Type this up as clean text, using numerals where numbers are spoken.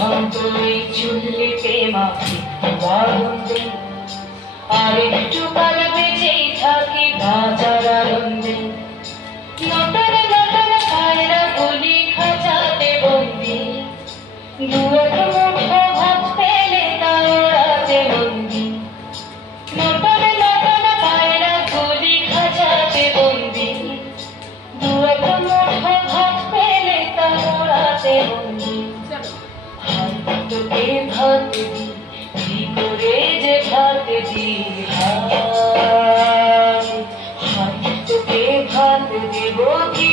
তুই চুল্লিতে মাখি আনন্দে, আর একটু কাল বেঁচেই থাকি বাঁচার আনন্দে। নটন নটন পায়রা গুলি খাঁচাতে বন্দি, দু এক মুঠো ভাত পেলে তা ওড়াতে বন্দি। নটন নটন পায়রা গুলি খাঁচাতে বন্দি, দু এক মুঠো ভাত পেলে তা ওড়াতে বন্দি। তোকে ভাত দি, কি করে যে ভাত দি, হায় তোকে ভাত দেব কি